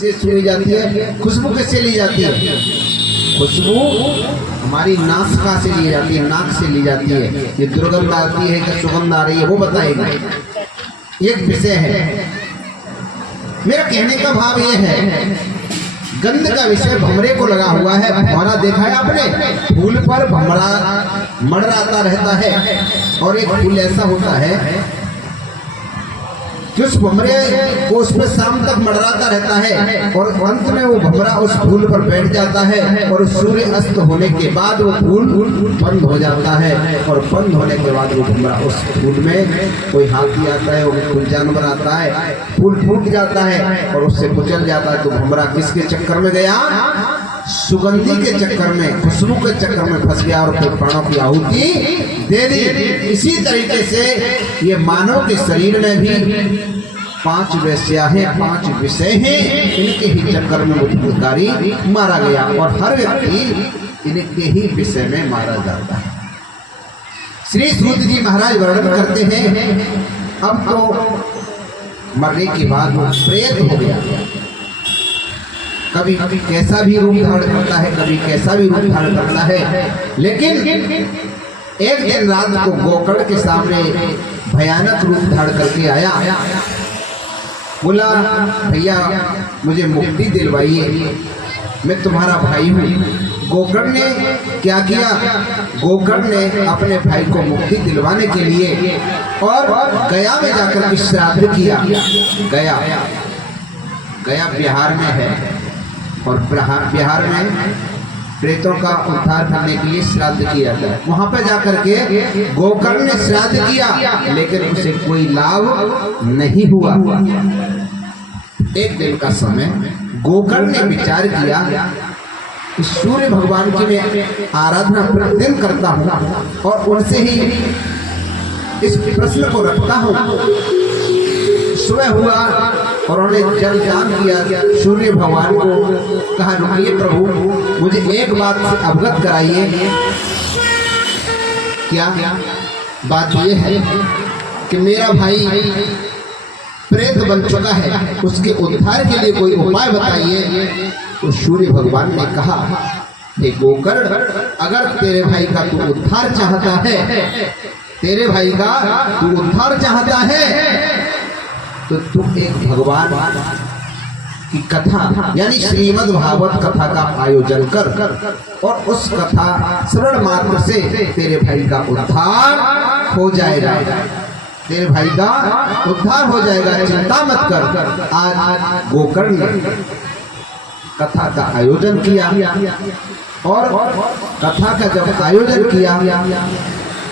से सुनी जाती है, खुशबू कैसे ली जाती है? खुशबू हमारी नासिका से ली जाती है, नाक से ली जाती है। ये दुर्गंध आती है कि सुगंध आ रही है वो बताएगा, एक विषय है। मेरा कहने का भाव ये है, गंध का विषय भंवरे को लगा हुआ है। भंवरा देखा है आपने? फूल पर भंवरा मंडराता रहता है और एक फूल ऐसा होता है कि उस भंवरे को उस पर शाम तक मंडराता रहता है और अंत में वो भंवरा उस फूल पर बैठ जाता है और सूर्य अस्त होने के बाद वो फूल बंद हो जाता है और बंद होने के बाद वो भंवरा उस फूल में कोई हाथी आता है, कोई जानवर आता है, फूल फूट जाता है और उससे कुचल जाता है। तो भंवरा किसके चक्कर में गया? सुगंधी के चक्कर में, खुशबू के चक्कर में फंस गया और फिर प्राणों की आहुति दे दी। इसी तरीके से ये मानव के शरीर में भी 5 वैश्या हैं, 5 विषय हैं, इनके ही चक्कर में वो भिखारी मारा गया और हर व्यक्ति इनके ही विषय में मारा जाता है। श्री सूत जी महाराज वर्णन करते हैं, अब तो मरने के बाद वो प्रेत हो गया, कभी कैसा भी रूप धारण करता है, कभी कैसा भी रूप धारण करता है। लेकिन एक दिन रात को गोकर्ण के सामने भयानक रूप धारण करके आया, बोला भैया मुझे मुक्ति दिलवाइए, मैं तुम्हारा भाई हूँ। गोकर्ण ने क्या किया? गोकर्ण ने अपने भाई को मुक्ति दिलवाने के लिए और गया में जाकर श्राद्ध किया। गया बिहार में है और बिहार में प्रेतों का उद्धार करने के लिए श्राद्ध किया गया। वहां पर जाकर के गोकर्ण ने श्राद्ध किया, लेकिन उसे कोई लाभ नहीं हुआ। एक दिन का समय गोकर्ण ने विचार किया कि सूर्य भगवान की मैं आराधना प्रतिदिन करता हूँ और उनसे ही इस प्रश्न को रखता हूँ। सुबह हुआ और उन्होंने जल दान किया, सूर्य भगवान को कहा रुकिए प्रभु, मुझे एक बात से अवगत कराइए। क्या बात ये है कि मेरा भाई प्रेत बन चुका है, उसके उद्धार के लिए कोई उपाय बताइए। तो सूर्य भगवान ने कहा, हे गोकर्ण, अगर तेरे भाई का तू उद्धार चाहता है, तेरे भाई का तू उद्धार चाहता है, तो तुम एक भगवान की कथा यानी श्रीमद् भागवत कथा का आयोजन कर और उस कथा श्रवण मात्र से तेरे भाई का उद्धार हो जाएगा, तेरे भाई का उद्धार हो जाएगा, चिंता मत कर। आज गोकर्ण ने कथा का आयोजन किया और कथा का जब आयोजन किया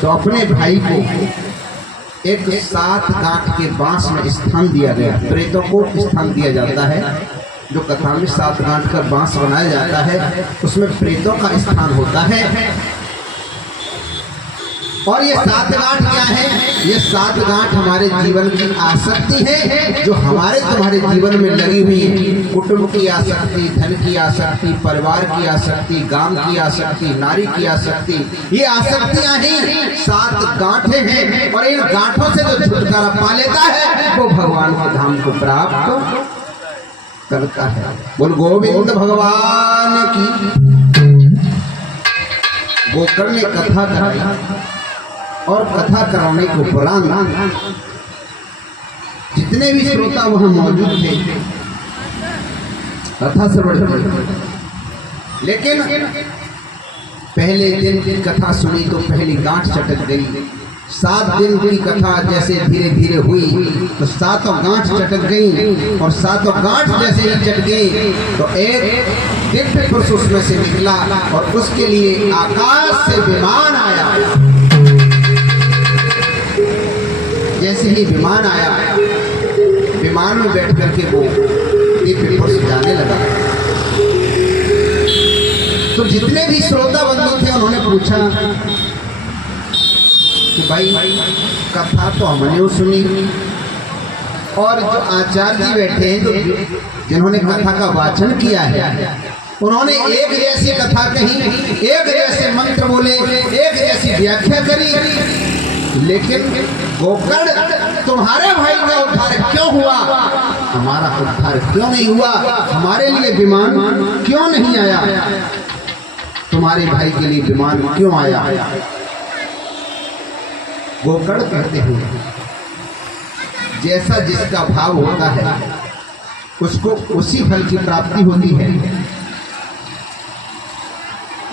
तो अपने भाई को एक 7 गांठ के बांस में स्थान दिया गया। प्रेतों को स्थान दिया जाता है, जो कथा में 7 गांठ का बांस बनाया जाता है, उसमें प्रेतों का स्थान होता है। और ये 7 गांठ क्या है? ये 7 गांठ हमारे जीवन की आसक्ति है, जो हमारे तुम्हारे जीवन में लगी हुई है। कुटुंब की आसक्ति, धन की आसक्ति, परिवार की आसक्ति, गांव की आसक्ति, नारी की आसक्ति, ये आसक्तियां ही 7 गांठें हैं। और इन गांठों से जो छुटकारा पा लेता है वो भगवान के धाम को प्राप्त करता है। बोल गोविंद भगवान की। गोकर्ण ने कथा कराई और कथा कराने के उपरांत जितने भी श्रोता वहां मौजूद थे कथा श्रवण, लेकिन पहले दिन की कथा सुनी तो पहली गांठ चटक गई। 7 दिन की कथा जैसे धीरे धीरे हुई तो 7 गांठ चटक गई और 7 गांठ जैसे ही चट गई तो एक दिव्य पुरुष उसमें से निकला और उसके लिए आकाश से विमान आया। जैसे ही विमान आया, विमान में बैठ करके वो दिव्य पुरुष जाने लगा। तो जितने भी श्रोता बंधु थे उन्होंने पूछा कि भाई कथा तो हमने सुनी और जो आचार्य जी बैठे हैं, जो जिन्होंने कथा का वाचन किया है, उन्होंने एक जैसी कथा कही, एक जैसे मंत्र बोले, एक जैसी व्याख्या करी, लेकिन गोकर्ण तुम्हारे भाई का उद्धार क्यों हुआ? हमारा उद्धार क्यों नहीं हुआ, हमारे लिए विमान क्यों नहीं आया, तुम्हारे भाई के लिए विमान क्यों आया। गोकर्ण कहते हैं जैसा जिसका भाव होता है उसको उसी फल की प्राप्ति होती है।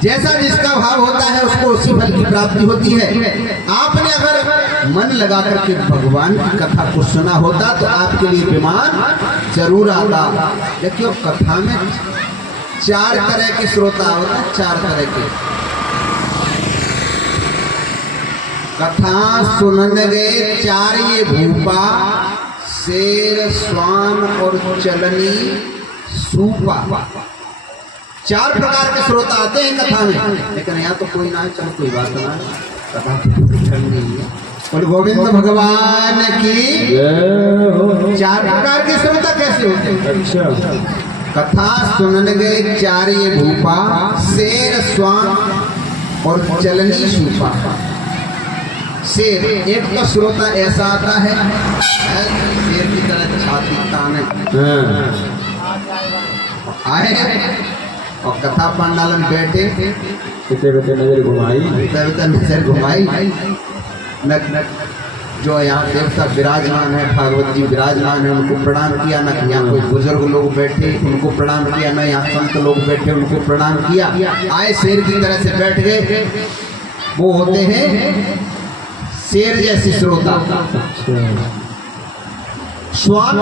जैसा जिसका भाव होता है उसको उसी फल की प्राप्ति होती है। आपने अगर मन लगा करके भगवान की कथा को सुना होता तो आपके लिए विमान जरूर आता। देखिए कथा में 4 तरह के श्रोता होते हैं, 4 तरह के। कथा सुनने गए 4 ये भूपा, शेर, स्वान और चलनी सूपा। 4 प्रकार के श्रोता आते हैं कथा में, लेकिन यहाँ तो कोई ना है, चलो कोई बात ना है, कथा चलनी है। और गोविंद भगवान की 4 प्रकार के श्रोता कैसे होते हैं। अच्छा। कथा सुनने गए 4 ये भूपा, शेर, स्वान और चलनी सूपा। शेर एक तो श्रोता ऐसा आता है शेर की तरह छाती ताने आए और कथा पंडाल में बैठे नजर घुमाई जो यहाँ देवता विराजमान है, भागवत जी विराजमान है, उनको प्रणाम किया। न यहाँ कोई बुजुर्ग लोग बैठे उनको प्रणाम किया, न यहाँ संत लोग बैठे उनको प्रणाम किया। आए शेर की तरह से बैठ गए। वो होते हैं शेर जैसे श्रोता। स्वान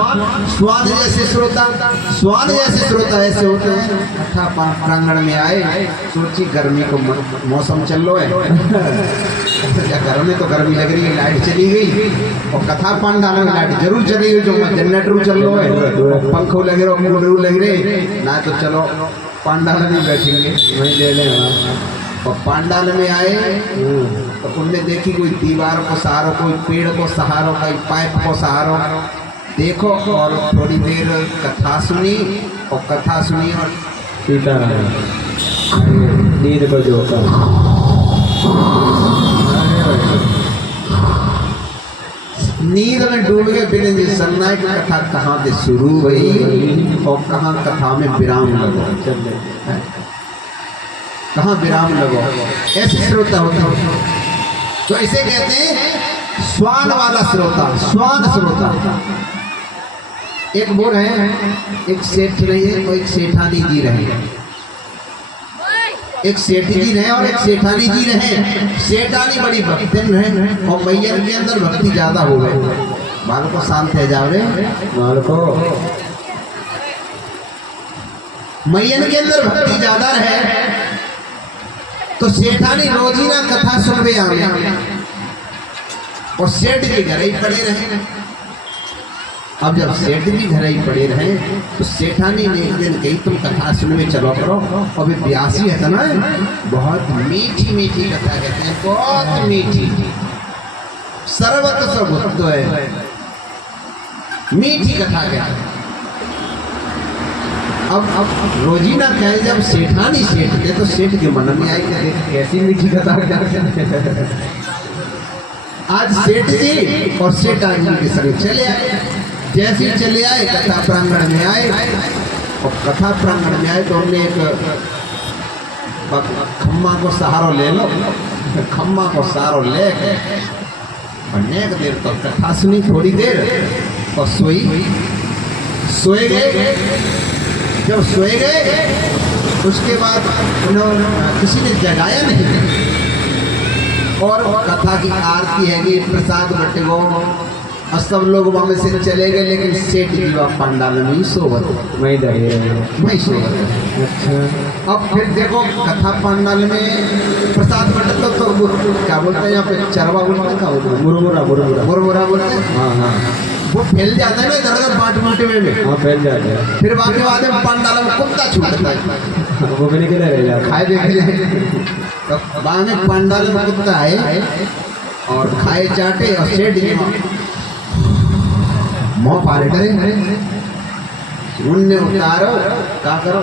जैसे श्रोता, स्वान जैसे श्रोता ऐसे होते हैं कथा प्रांगण में आए, सोची गर्मी को मौसम चल लो है घर में तो गर्मी लग रही है, लाइट चली गई और कथा पंडाल में लाइट जरूर चली गई, जो जनरेटर चल लो है, पंखो लगे रहो, कूलर लग रहे ना, तो चलो पंडाल में बैठेंगे वहीं ले लें। और पंडाल में आए तो उनने देखी कोई दीवार को सहारो, कोई पेड़ को सहारो, कोई पाइप को सहारो, देखो और थोड़ी देर कथा सुनी और कथा सुनी और नींद को जो नींद में डूब गए बिना सन्नाई की कथा कहाँ से शुरू हुई और कहाँ कथा में विराम लगो, कहाँ विराम लगो, ऐसे श्रोता होता है। तो इसे कहते हैं स्वान वाला श्रोता, स्वान श्रोता। एक वो रहे, एक सेठ रहे और एक सेठानी जी रहे। एक सेठ जी रहे और एक सेठानी जी रहे। सेठानी बड़ी भक्तिन रहे और मैयन के अंदर भक्ति ज्यादा हो गए। बाल को शांत है जाओ रे, बाल को मैयन के अंदर भक्ति ज्यादा रहे तो सेठानी रोजीना कथा सुनवे आवे और सेठ जी घर ही पड़े रहे। अब जब सेठ जी घर ही पड़े रहे तो सेठानी ने एक दिन कही तुम कथा सुनवे चलो करो। और वे ब्यासी है ना, बहुत मीठी मीठी कथा कहते हैं, बहुत मीठी, सर्वत सर्वभूत है, मीठी कथा कहते हैं। अब रोजीना कहे जब सेठानी सेठ थे तो सेठ के मन में आई कि कैसी मीठी कथा। आज सेठ जी और सेठानी के संग चले आए। जैसे ही चले आए कथा प्रांगण में आए और कथा प्रांगण में आए तो हमने एक खम्मा को सहारो ले लो, खम्मा को सहारो ले अनेक देर तक कथा सुनी, थोड़ी देर और सोए गए। जब सोए गए उसके बाद किसी ने जगाया नहीं और कथा की आरती है कि प्रसाद बटेगो और सब लोग वहाँ से चले गए, लेकिन सेठ जी वहाँ पंडाल में सोवत वही सोवत। अच्छा। अब फिर देखो कथा पंडाल में प्रसाद बटता तो क्या बोलते हैं यहाँ पे, चरवा बोलते हैं, क्या बोलते हैं, मुरमुरा बोलते हैं। हाँ हाँ, वो फैल जाता है ना इधर उधर बाट बाटे में। हाँ फैल जाता है। फिर बाकी बाद में पंडाल में कुत्ता छूटता है, वो भी निकले रह जाता, खाए देखे तो बाद में पंडाल में कुत्ता है और खाए चाटे और सेठ जी मुँह पारे करे। उनने उतारो क्या करो,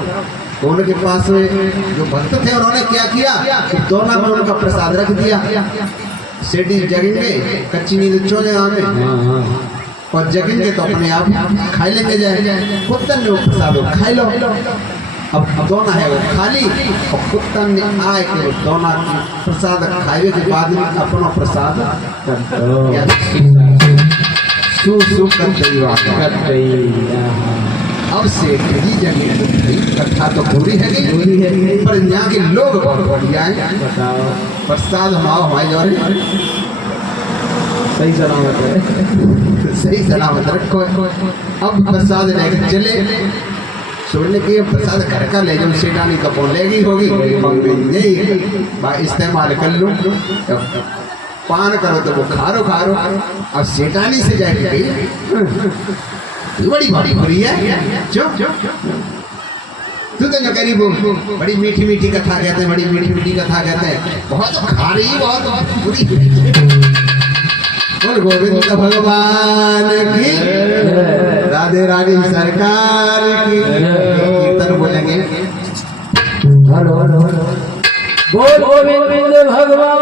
तो उनके पास में जो भक्त थे उन्होंने क्या किया, दोनों में उनका प्रसाद रख दिया। सेठ जी जगेंगे, कच्ची नींद चोले आने और जगेंगे तो अपने आप खा लेंगे जाए। कुत्तन ने वो प्रसाद खाई लो। अब दोना है वो खाली और कुत्तन ने आए कि वो दोना प्रसाद खाए के बाद में अपना प्रसाद अब से कहीं जगह कथा तो पूरी है पर यहाँ के लोग बहुत बढ़िया है। प्रसाद हमारे जो सही सलामत है, सही सलामत रखो। अब प्रसाद लेके चले सुनने की प्रसाद घर का ले जाओ सेठानी कपो लेगी होगी नहीं इस्तेमाल कर लूँ पान करो तो वो खारो अब सेठानी से जाएगी बड़ी बड़ी बुरी है जो तू तो करी वो बड़ी मीठी मीठी कथा कहते हैं, बड़ी मीठी मीठी कथा कहते हैं, बहुत खारी बहुत बुरी। बोल गोविंद भगवान की राधे राधे सरकार की। कीर्तन बोलेंगे बोल गोविंद भगवान